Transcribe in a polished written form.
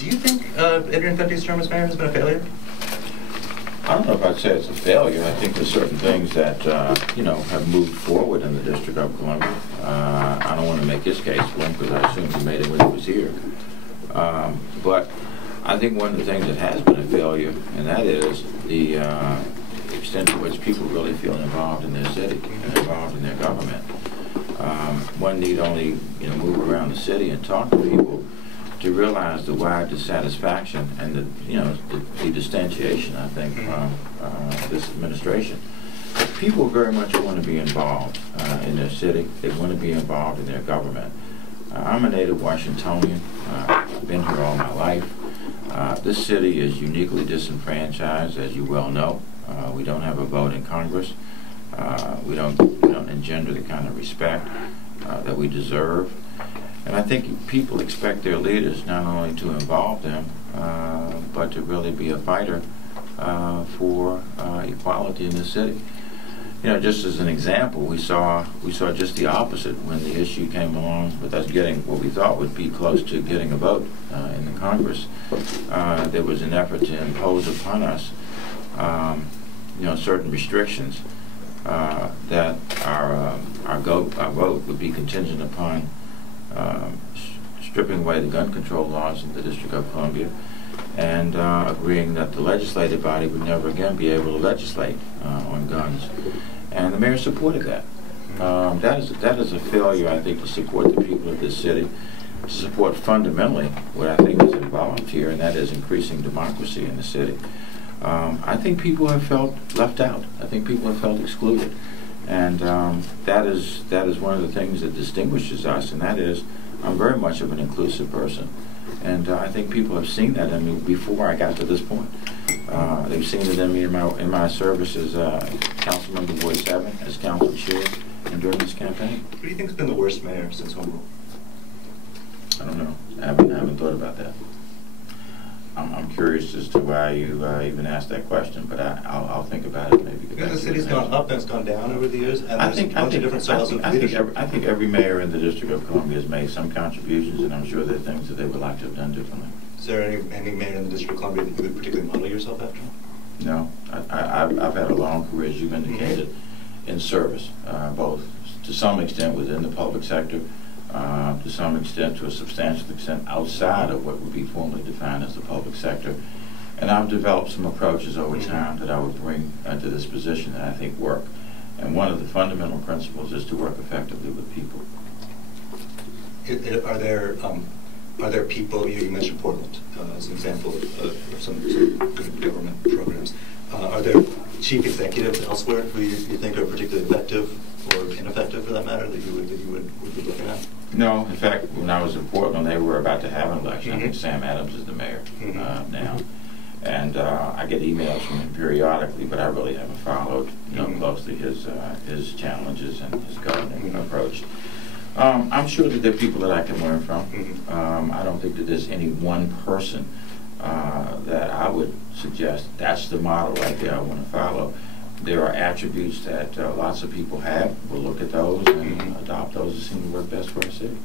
Do you think Adrian Fenty's term as mayor has been a failure? I don't know if I'd say it's a failure. I think there's certain things that, you know, have moved forward in the District of Columbia. I don't want to make his case for him because I assume he made it when he was here. But I think one of the things that has been a failure, and that is the extent to which people really feel involved in their city and involved in their government. One need only, you know, move around the city and talk to people to realize the wide dissatisfaction and the, you know, the distantiation, I think, from this administration. People very much want to be involved in their city. They want to be involved in their government. I'm a native Washingtonian. I've been here all my life. This city is uniquely disenfranchised, as you well know. We don't have a vote in Congress. We don't engender the kind of respect that we deserve. And I think people expect their leaders not only to involve them, but to really be a fighter for equality in the city. You know, just as an example, we saw just the opposite when the issue came along with us getting what we thought would be close to getting a vote in the Congress. There was an effort to impose upon us, you know, certain restrictions that our vote would be contingent upon stripping away the gun control laws in the District of Columbia and agreeing that the legislative body would never again be able to legislate on guns. And the mayor supported that. That is a failure, I think, to support the people of this city, to support fundamentally what I think is involved here, and that is increasing democracy in the city. I think people have felt left out. I think people have felt excluded. And that is one of the things that distinguishes us, and that is I'm very much of an inclusive person. And I think people have seen that in me before I got to this point. They've seen it in me in my service as council member Ward 7, as council chair, and during this campaign. Who do you think has been the worst mayor since home rule? I don't know. I haven't thought about that. I'm curious as to why you even asked that question, but I'll think about it maybe. Because the city's gone up and it's gone down over the years, and there's a bunch of different styles of leadership. I think every mayor in the District of Columbia has made some contributions, and I'm sure there are things that they would like to have done differently. Is there any mayor in the District of Columbia that you would particularly model yourself after? No. I've had a long career, as you've indicated, in service, both to some extent within the public sector, to some extent, to a substantial extent, outside of what would be formally defined as the public sector. And I've developed some approaches over time that I would bring to this position that I think work. And one of the fundamental principles is to work effectively with people. Are there people, you mentioned Portland as an example of some good government programs. Are there chief executives elsewhere who you think are particularly effective or ineffective, for that matter, that you would be looking at? No. In fact, when I was in Portland, they were about to have an election. I think Sam Adams is the mayor now. And I get emails from him periodically, but I really haven't followed closely his challenges and his governing approach. I'm sure that there are people that I can learn from. I don't think that there's any one person that I would suggest that's the model right there I want to follow. There are attributes that lots of people have. We'll look at those and adopt those that seem to work best for our city.